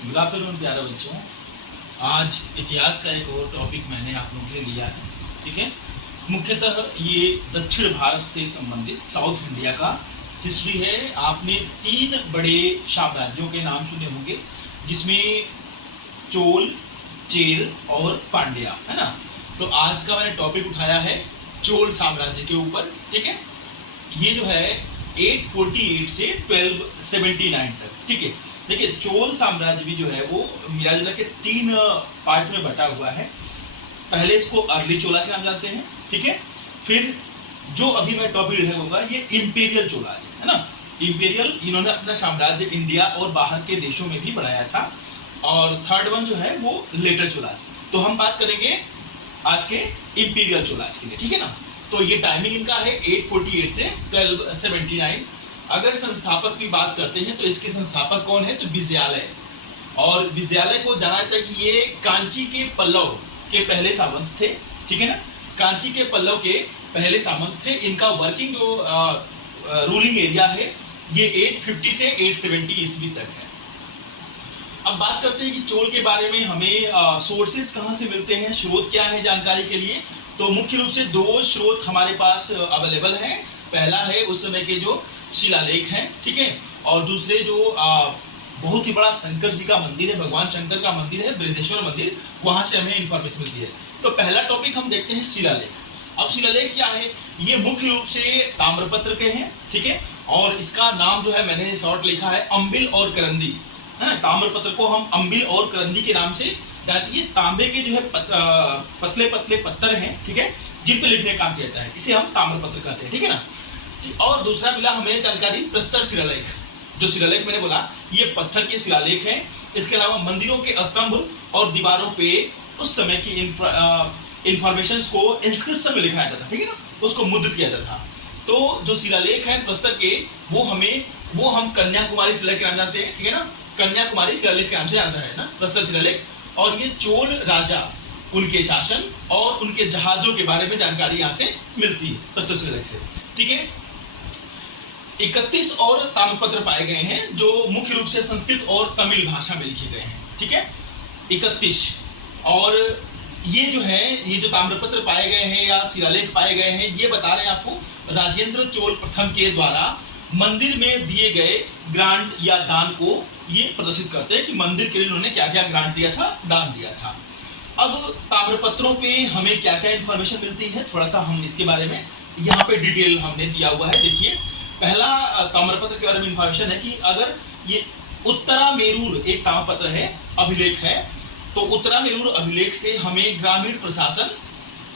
Good afternoon प्यारे बच्चों। आज इतिहास का एक और टॉपिक मैंने आप लोगों के लिए लिया है। ठीक है, मुख्यतः ये दक्षिण भारत से संबंधित साउथ इंडिया का हिस्ट्री है। आपने 3 बड़े साम्राज्यों के नाम सुने होंगे, जिसमें चोल, चेर और पांड्या, है ना। तो आज का मैंने टॉपिक उठाया है चोल साम्राज्य के ऊपर। ठीक है, ये जो है 848 से 1279 तक। ठीक है, देखिए चोल साम्राज्य भी जो है वो मिला जुला के 3 पार्ट में बटा हुआ है। पहले इसको अर्ली चोला से नाम जानते हैं। ठीक है, फिर जो अभी मैं टॉपिक दिखाऊंगा ये इंपीरियल चोलाज है ना। इंपीरियल, इन्होंने अपना साम्राज्य इंडिया और बाहर के देशों में भी बढ़ाया था। और थर्ड वन जो है वो लेटर चोलाज। तो हम बात करेंगे आज के इंपीरियल चोलाज के लिए। ठीक है ना। तो ये टाइमिंग इनका है 848 से 1279। अगर संस्थापक की बात करते हैं तो इसके संस्थापक कौन है, तो विजयालय। और विजयालय को जाना जाता है कि ये कांची के पल्लव के पहले सामंत थे। ठीक है ना, कांची के पल्लव के पहले सामंत थे। इनका वर्किंग जो रूलिंग एरिया है ये 850 से 870 ईस्वी तक है। अब बात करते हैं कि चोल के बारे में हमें सोर्सेज कहाँ से मिलते हैं, स्रोत क्या है जानकारी के लिए। तो मुख्य रूप से 2 स्रोत हमारे पास अवेलेबल हैं। पहला है उस समय के जो शिलालेख हैं, ठीक है, और दूसरे जो बहुत ही बड़ा शंकर जी का मंदिर है, भगवान शंकर का मंदिर है, बृहदेश्वर मंदिर, वहां से हमें इंफॉर्मेशन मिलती है। तो पहला टॉपिक हम देखते हैं शिलालेख। अब शिलालेख क्या है, ये मुख्य रूप से ताम्रपत्र के हैं। ठीक है, और इसका नाम जो है मैंने शॉर्ट लिखा है अंबिल और करंदी, है। ताम्रपत्र को हम अंबिल और करंदी के नाम से, ये तांबे के जो है पतले पतले पत्थर हैं, ठीक है, जिन पे लिखने का काम किया जाता है, इसे हम ताम्रपत्र कहते हैं। ठीक है ना। और दूसरा मिला हमें जानकारी प्रस्तर शिलालेख। जो शिलालेख मैंने बोला ये पत्थर के शिलालेख हैं। इसके अलावा मंदिरों के स्तंभ और दीवारों पे उस समय की इंफॉर्मेशन को इंस्क्रिप्शन में लिखा जाता था। ठीक है ना, उसको मुद्रित किया जाता था। तो जो शिलालेख हैं प्रस्तर के, वो हम कन्याकुमारी शिलालेख के नाम जानते हैं। ठीक है ना, कन्याकुमारी शिलालेख के नाम से जानता है ना प्रस्तर शिलालेख। और ये चोल राजा, उनके शासन और उनके जहाजों के बारे में जानकारी यहाँ से मिलती है प्रस्तर शिलालेख से। ठीक है, 31 और ताम्रपत्र पाए गए हैं जो मुख्य रूप से संस्कृत और तमिल भाषा में लिखे गए हैं। ठीक है, 31। और ये जो है, ये जो ताम्रपत्र पाए गए हैं या शिलालेख पाए गए हैं, ये बता रहे हैं आपको राजेंद्र चोल प्रथम के द्वारा मंदिर में दिए गए ग्रांट या दान को ये प्रदर्शित करते हैं कि मंदिर के लिए उन्होंने क्या क्या ग्रांट दिया था, दान दिया था। अब ताम्रपत्रों पे हमें क्या क्या इंफॉर्मेशन मिलती है, थोड़ा सा हम इसके बारे में यहाँ पे डिटेल हमने दिया हुआ है। देखिए, पहला ताम्रपत्र के बारे में इंफॉर्मेशन है कि अगर ये उत्तरा मेरूर एक ताम्रपत्र है, अभिलेख है, तो उत्तरा मेरूर अभिलेख से हमें ग्रामीण प्रशासन,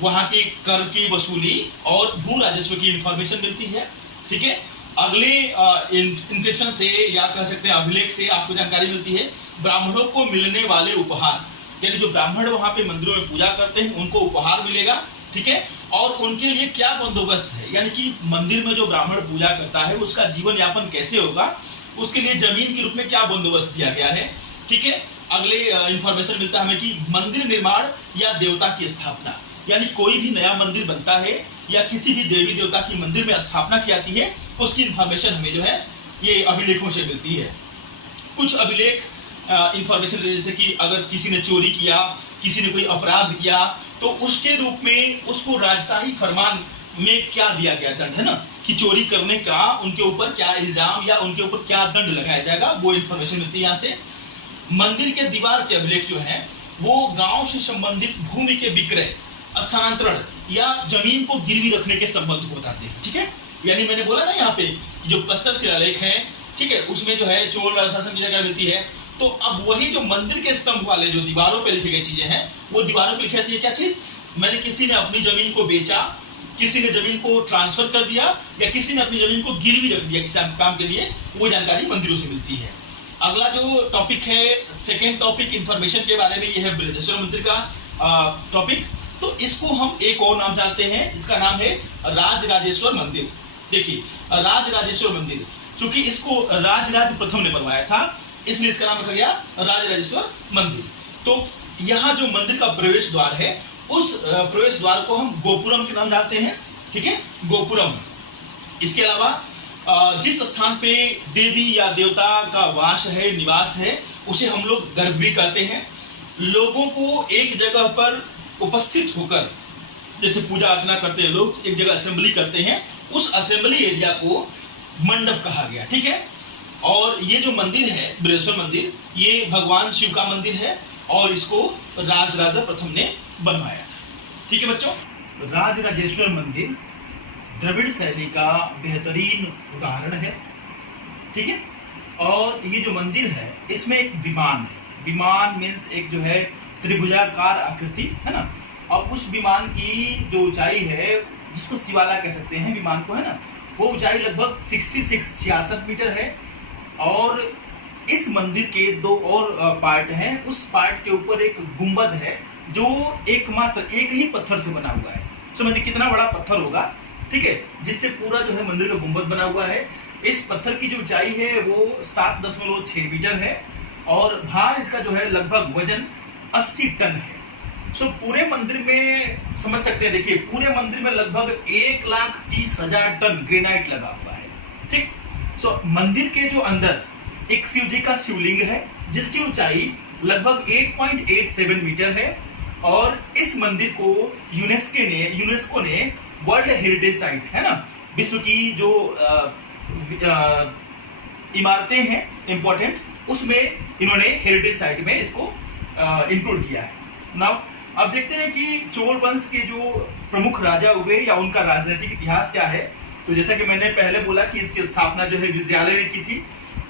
वहां की कर की वसूली और भू राजस्व की इंफॉर्मेशन मिलती है। ठीक है, अगले इंस्क्रिप्शन से या कह सकते हैं अभिलेख से आपको जानकारी मिलती है ब्राह्मणों को मिलने वाले उपहार, यानी जो ब्राह्मण वहां पे मंदिरों में पूजा करते हैं उनको उपहार मिलेगा। ठीक है, और उनके लिए क्या बंदोबस्त है, यानी कि मंदिर में जो ब्राह्मण पूजा करता है उसका जीवन यापन कैसे होगा, उसके लिए जमीन के रूप में क्या बंदोबस्त किया गया है। ठीक है, अगले इंफॉर्मेशन मिलता है हमें कि मंदिर निर्माण या देवता की स्थापना, यानी कोई भी नया मंदिर बनता है या किसी भी देवी देवता की मंदिर में स्थापना की जाती है, उसकी इंफॉर्मेशन हमें जो है ये अभिलेखों से मिलती है। कुछ अभिलेख इंफॉर्मेशन जैसे कि अगर किसी ने चोरी किया, किसी ने कोई अपराध किया, तो उसके रूप में उसको राजशाही फरमान में क्या दिया गया दंड, है ना, कि चोरी करने का उनके ऊपर क्या इल्जाम या उनके ऊपर क्या दंड लगाया जाएगा, वो इंफॉर्मेशन मिलती है यहाँ से। मंदिर के दीवार के अभिलेख जो है वो गांव से संबंधित भूमि के विक्रय, स्थानांतरण या जमीन को गिरवी रखने के संबंध को बताते हैं। ठीक है, यानी मैंने बोला ना यहाँ पे जो प्रस्तर शिलालेख है, ठीक है, उसमें जो है चोल राजशासन की जगह मिलती है। तो अब वही जो मंदिर के स्तंभ वाले जो दीवारों पे लिखी गई चीजें हैं, वो दीवारों पे लिखी जाती है क्या चीज, मैंने किसी ने अपनी जमीन को बेचा, किसी ने जमीन को ट्रांसफर कर दिया या किसी ने अपनी जमीन को गिरवी रख दिया किसी काम के लिए, वो जानकारी मंदिरों से मिलती है। अगला जो टॉपिक है, सेकेंड टॉपिक इंफॉर्मेशन के बारे में, ये है बृहदेश्वर मंदिर का टॉपिक। तो इसको हम एक और नाम जानते हैं, इसका नाम है राजराजेश्वर मंदिर। देखिए, राजराजेश्वर मंदिर, क्योंकि इसको राजराज प्रथम ने बनवाया था इसलिए इसका नाम रखा गया राजराजेश्वर मंदिर। तो यहाँ जो मंदिर का प्रवेश द्वार है, उस प्रवेश द्वार को हम गोपुरम के नाम जानते हैं। ठीक है, गोपुरम। इसके अलावा जिस स्थान पे देवी या देवता का वास है, निवास है, उसे हम लोग गर्भ भी कहते हैं। लोगों को एक जगह पर उपस्थित होकर जैसे पूजा अर्चना करते हैं लोग, एक जगह असेंबली करते हैं, उस असेंबली एरिया को मंडप कहा गया। ठीक है। और ये जो मंदिर है बिरेश्वर मंदिर, ये भगवान शिव का मंदिर है और इसको राजराजा प्रथम ने बनवाया था। ठीक है बच्चों, राजराजेश्वर मंदिर द्रविड़ शैली का बेहतरीन उदाहरण है। ठीक है। और ये जो मंदिर है इसमें एक विमान है। विमान मीन्स एक जो है त्रिभुजाकार आकृति है ना, और उस विमान की जो ऊंचाई है, जिसको शिवाला कह सकते हैं विमान को, है ना, वो ऊंचाई लगभग 66 मीटर है। और इस मंदिर के दो और पार्ट हैं। उस पार्ट के ऊपर एक गुंबद है जो एकमात्र एक ही पत्थर से बना हुआ है। समझिए कितना बड़ा पत्थर होगा। ठीक है, जिससे पूरा जो है मंदिर का गुंबद बना हुआ है। इस पत्थर की जो ऊंचाई है वो 7.6 मीटर है और भार इसका जो है लगभग वजन 80 टन है। सो पूरे मंदिर में समझ सकते हैं, देखिए पूरे मंदिर में लगभग 1,30,000 टन ग्रेनाइट लगा हुआ है। ठीक। सो मंदिर के जो अंदर एक शिव जी का शिवलिंग है जिसकी ऊंचाई लगभग 8.87 मीटर है। और इस मंदिर को यूनेस्को ने वर्ल्ड हेरिटेज साइट, है ना, विश्व की जो इमारतें हैं इंपॉर्टेंट, उसमें इन्होंने हेरिटेज साइट में इसको इंक्लूड किया है। नाउ अब देखते हैं कि चोल वंश के जो प्रमुख राजा हुए या उनका राजनीतिक इतिहास क्या है। तो जैसा कि मैंने पहले बोला कि इसकी स्थापना जो है विजयालय ने की थी।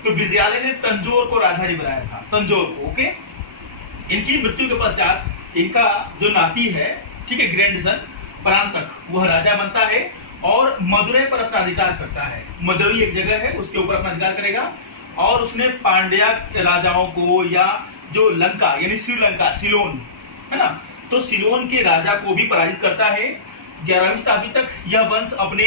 तो विजयालय ने तंजौर को राजधानी बनाया था, तंजौर को। ओके। इनकी मृत्यु के पश्चात इनका जो नाती है, ठीक है, ग्रैंडसन परांतक, वह राजा बनता है और मदुरै पर अपना अधिकार करता है। मदुरै एक जगह है, उसके ऊपर अपना अधिकार करेगा। और उसने पांड्या राजाओं को, या जो लंका यानी श्रीलंका, सिलोन, है ना, तो सिलोन के राजा को भी पराजित करता है। 11वीं शताब्दी तक यह वंश अपने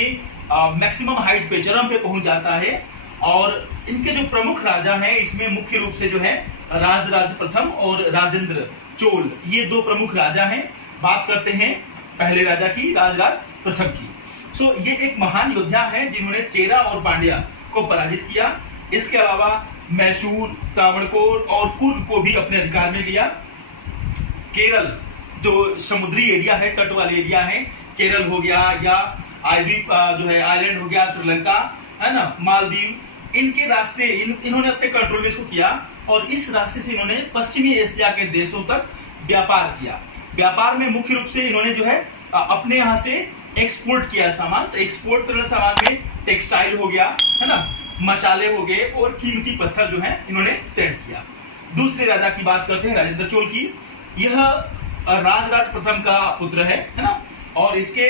मैक्सिमम हाइट पे, चरम पे पहुंच जाता है। और इनके जो प्रमुख राजा हैं इसमें मुख्य रूप से जो है राजराज प्रथम और राजेंद्र चोल, ये दो प्रमुख राजा हैं। बात करते हैं पहले राजा की, राजराज प्रथम की। सो ये एक महान योद्धा है जिन्होंने चेरा और पांड्या को पराजित किया। इसके अलावा मैसूर, त्रावणकोर और कुर्ग को भी अपने अधिकार में लिया। केरल जो समुद्री एरिया है, तट वाले एरिया है, केरल हो गया, या जो है आइलैंड हो गया, श्रीलंका, है ना, मालदीव, इनके रास्ते इन्होंने अपने कंट्रोल में इसको किया। और इस रास्ते से इन्होंने पश्चिमी एशिया के देशों तक व्यापार किया। व्यापार में मुख्य रूप से इन्होंने जो है अपने यहाँ से एक्सपोर्ट किया सामान। तो एक्सपोर्ट करने सामान में टेक्सटाइल हो गया, है ना, मसाले हो गए और कीमती पत्थर जो है इन्होंने सेंड किया। दूसरे राजा की बात करते हैं, राजेंद्र चोल की। यह राजराज प्रथम का पुत्र है ना, और इसके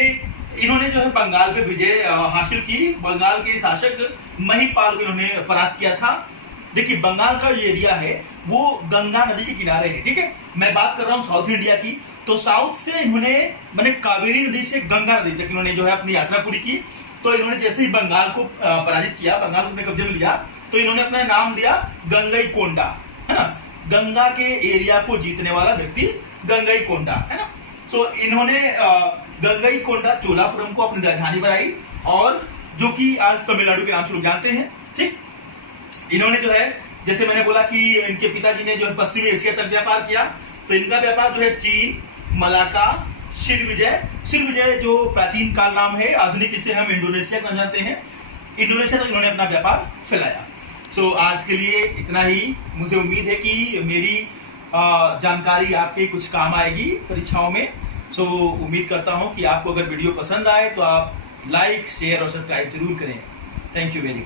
इन्होंने जो है बंगाल पे विजय हासिल की। बंगाल के शासक महिपाल को इन्होंने परास्त किया था। देखिए बंगाल का जो एरिया है वो गंगा नदी के किनारे है। ठीक है, मैं बात कर रहा हूँ साउथ इंडिया की। तो साउथ से इन्होंने मैंने कावेरी नदी से गंगा नदी तक इन्होंने जो है अपनी यात्रा पूरी की। तो इन्होंने जैसे ही बंगाल को पराजित किया, बंगाल को अपने कब्जे में लिया, तो इन्होंने अपना नाम दिया गंगईकोंडा, है ना, गंगा के एरिया को जीतने वाला व्यक्ति गंगईकोंडा, है ना। सो इन्होंने गंगईकोंडा चोलापुरम को अपनी राजधानी बनाई, और जो कि आज तमिलनाडु के नाम से लोग जानते हैं। ठीक, इन्होंने जो है जैसे मैंने बोला कि इनके पिताजी ने जो है पश्चिमी एशिया तक व्यापार किया। तो इनका व्यापार जो है चीन, मलाका, श्रीविजय जो प्राचीन काल नाम है, आधुनिक इसे हम इंडोनेशिया का जानते हैं, इंडोनेशिया तक इन्होंने अपना व्यापार फैलाया। सो आज के लिए इतना ही। मुझे उम्मीद है कि मेरी जानकारी आपके कुछ काम आएगी परीक्षाओं में। सो उम्मीद करता हूं कि आपको अगर वीडियो पसंद आए तो आप लाइक, शेयर और सब्सक्राइब जरूर करें। Thank you very much.